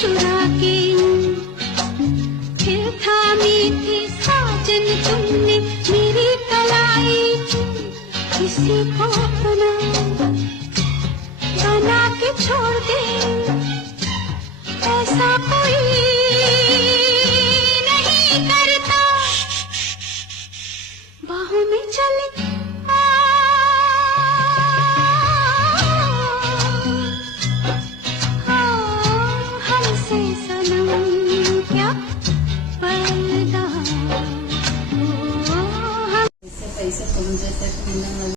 चुरा के फिर थामी थी साजन तुमने मेरी कलाई। किसी को अपना बना के छोड़ दे, ऐसा कोई